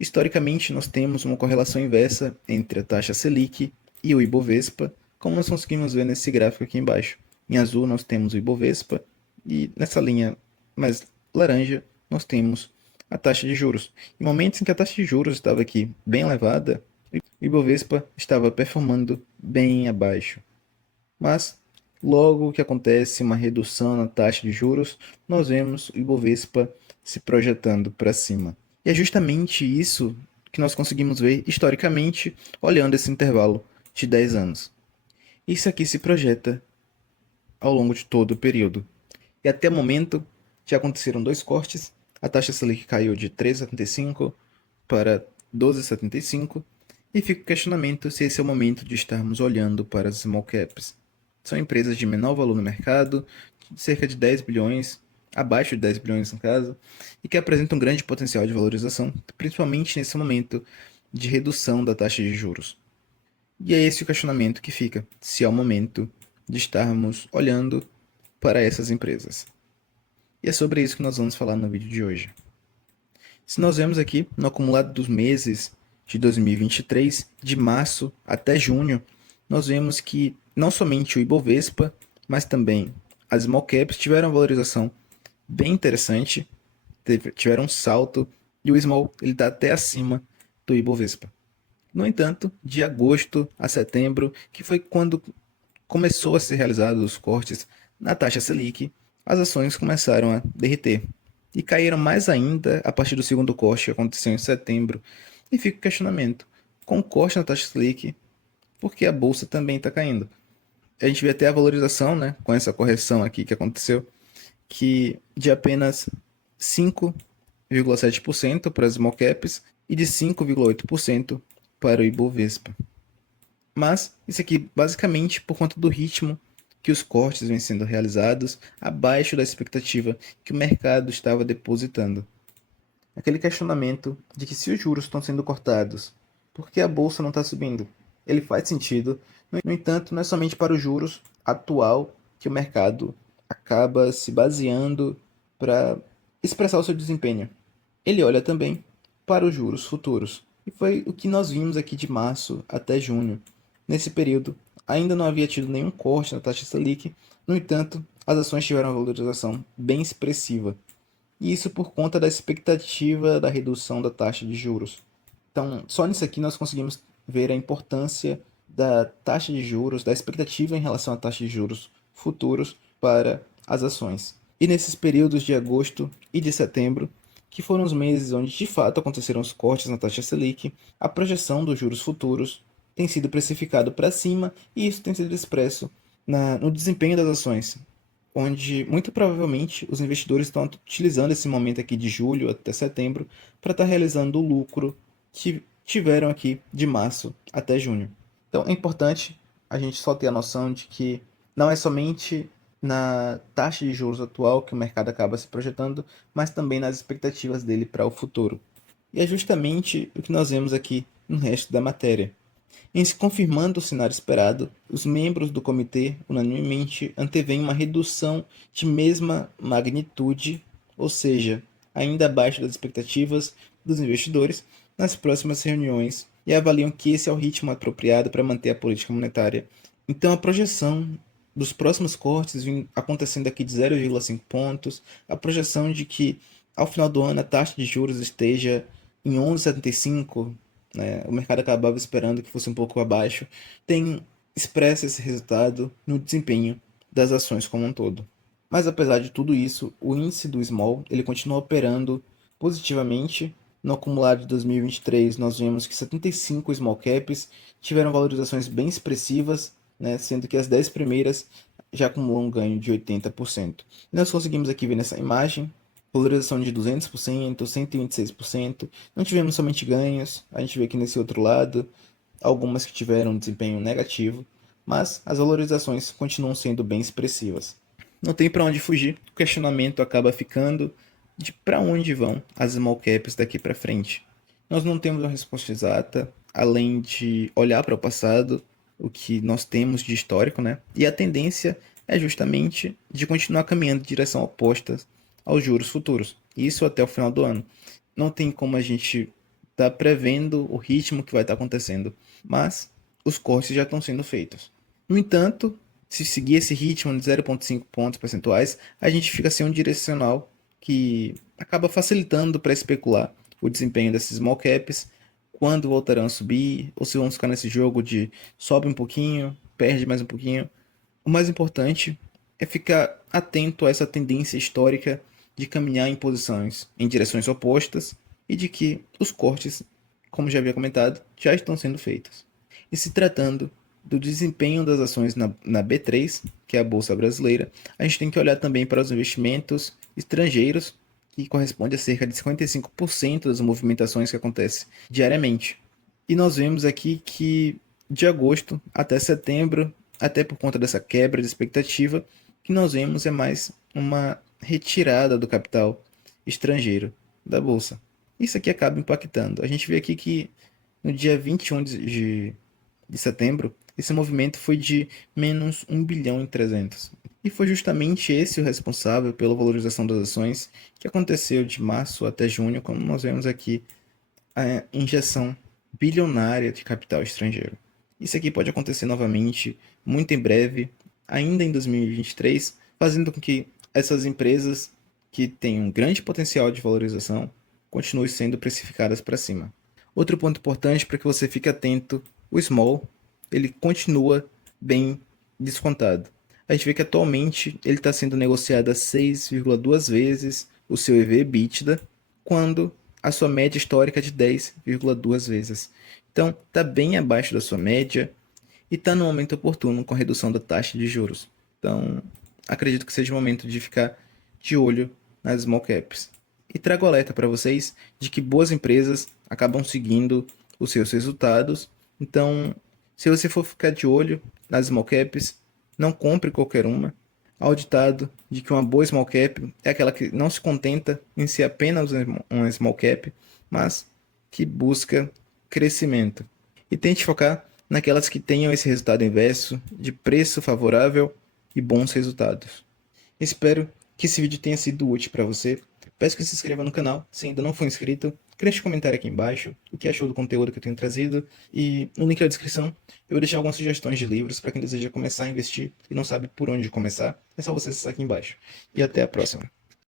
Historicamente, nós temos uma correlação inversa entre a taxa Selic e o Ibovespa, como nós conseguimos ver nesse gráfico aqui embaixo. Em azul nós temos o Ibovespa e nessa linha mais laranja nós temos a taxa de juros. Em momentos em que a taxa de juros estava aqui bem elevada, o Ibovespa estava performando bem abaixo. Mas logo que acontece uma redução na taxa de juros, nós vemos o Ibovespa se projetando para cima. E é justamente isso que nós conseguimos ver historicamente olhando esse intervalo de 10 anos. Isso aqui se projeta ao longo de todo o período. E até o momento já aconteceram dois cortes. A taxa Selic caiu de 3,75 para 12,75 e fica o questionamento se esse é o momento de estarmos olhando para as small caps. São empresas de menor valor no mercado, cerca de 10 bilhões, abaixo de 10 bilhões no caso, e que apresentam um grande potencial de valorização, principalmente nesse momento de redução da taxa de juros. E é esse o questionamento que fica, se é o momento de estarmos olhando para essas empresas. E é sobre isso que nós vamos falar no vídeo de hoje. Se nós vemos aqui no acumulado dos meses de 2023, de março até junho, nós vemos que não somente o Ibovespa, mas também as small caps tiveram uma valorização bem interessante, tiveram um salto, e o small está até acima do Ibovespa. No entanto, de agosto a setembro, que foi quando começou a ser realizados os cortes na taxa Selic, as ações começaram a derreter e caíram mais ainda a partir do segundo corte que aconteceu em setembro. E fica o questionamento: com o corte na taxa Selic, por que a bolsa também está caindo? A gente vê até a valorização, né, com essa correção aqui que aconteceu, que de apenas 5,7% para as small caps e de 5,8% para o Ibovespa. Mas isso aqui basicamente por conta do ritmo que os cortes vêm sendo realizados abaixo da expectativa que o mercado estava depositando. Aquele questionamento de que se os juros estão sendo cortados, por que a bolsa não está subindo? Ele faz sentido, no entanto, não é somente para os juros atual que o mercado acaba se baseando para expressar o seu desempenho. Ele olha também para os juros futuros. E foi o que nós vimos aqui de março até junho. Nesse período, ainda não havia tido nenhum corte na taxa Selic, no entanto, as ações tiveram uma valorização bem expressiva. E isso por conta da expectativa da redução da taxa de juros. Então, só nisso aqui nós conseguimos ver a importância da taxa de juros, da expectativa em relação à taxa de juros futuros para as ações. E nesses períodos de agosto e de setembro, que foram os meses onde de fato aconteceram os cortes na taxa Selic, a projeção dos juros futuros tem sido precificado para cima e isso tem sido expresso no desempenho das ações, onde muito provavelmente os investidores estão utilizando esse momento aqui de julho até setembro para estar realizando o lucro que tiveram aqui de março até junho. Então é importante a gente só ter a noção de que não é somente na taxa de juros atual que o mercado acaba se projetando, mas também nas expectativas dele para o futuro. E é justamente o que nós vemos aqui no resto da matéria. Em se confirmando o cenário esperado, os membros do comitê unanimemente anteveem uma redução de mesma magnitude, ou seja, ainda abaixo das expectativas dos investidores, nas próximas reuniões e avaliam que esse é o ritmo apropriado para manter a política monetária. Então, a projeção dos próximos cortes vem acontecendo aqui de 0,5 pontos, a projeção de que ao final do ano a taxa de juros esteja em 11,75, né, o mercado acabava esperando que fosse um pouco abaixo, tem expressa esse resultado no desempenho das ações como um todo. Mas apesar de tudo isso, o índice do Small ele continua operando positivamente. No acumulado de 2023, nós vemos que 75 small caps tiveram valorizações bem expressivas, né, sendo que as 10 primeiras já acumulam um ganho de 80%. E nós conseguimos aqui ver nessa imagem valorização de 200%, 126%. Não tivemos somente ganhos, a gente vê aqui nesse outro lado algumas que tiveram um desempenho negativo, mas as valorizações continuam sendo bem expressivas. Não tem para onde fugir, o questionamento acaba ficando de para onde vão as small caps daqui para frente. Nós não temos uma resposta exata, além de olhar para o passado, o que nós temos de histórico, né? E a tendência é justamente de continuar caminhando em direção oposta aos juros futuros. Isso até o final do ano. Não tem como a gente está prevendo o ritmo que vai estar acontecendo, mas os cortes já estão sendo feitos. No entanto, se seguir esse ritmo de 0,5 pontos percentuais, a gente fica sem um direcional que acaba facilitando para especular o desempenho desses small caps, quando voltarão a subir, ou se vão ficar nesse jogo de sobe um pouquinho, perde mais um pouquinho. O mais importante é ficar atento a essa tendência histórica de caminhar em posições em direções opostas e de que os cortes, como já havia comentado, já estão sendo feitos. E se tratando do desempenho das ações na B3, que é a Bolsa Brasileira, a gente tem que olhar também para os investimentos estrangeiros, que corresponde a cerca de 55% das movimentações que acontecem diariamente. E nós vemos aqui que de agosto até setembro, até por conta dessa quebra de expectativa, que nós vemos é mais uma retirada do capital estrangeiro da bolsa. Isso aqui acaba impactando. A gente vê aqui que no dia 21 de setembro, esse movimento foi de menos 1 bilhão e 300. E foi justamente esse o responsável pela valorização das ações que aconteceu de março até junho, como nós vemos aqui a injeção bilionária de capital estrangeiro. Isso aqui pode acontecer novamente, muito em breve, ainda em 2023, fazendo com que essas empresas que têm um grande potencial de valorização continuem sendo precificadas para cima. Outro ponto importante para que você fique atento, o small, ele continua bem descontado. A gente vê que atualmente ele está sendo negociado a 6,2 vezes o seu EV/EBITDA, quando a sua média histórica é de 10,2 vezes. Então, está bem abaixo da sua média e está no momento oportuno com a redução da taxa de juros. Então, acredito que seja o momento de ficar de olho nas small caps. E trago alerta para vocês de que boas empresas acabam seguindo os seus resultados. Então, se você for ficar de olho nas small caps, não compre qualquer uma. Há o ditado de que uma boa small cap é aquela que não se contenta em ser apenas uma small cap, mas que busca crescimento. E tente focar naquelas que tenham esse resultado inverso de preço favorável e bons resultados. Espero que esse vídeo tenha sido útil para você. Peço que se inscreva no canal se ainda não for inscrito. Deixe um comentário aqui embaixo o que achou do conteúdo que eu tenho trazido. E no link da descrição eu vou deixar algumas sugestões de livros para quem deseja começar a investir e não sabe por onde começar. É só você acessar aqui embaixo. E até a próxima.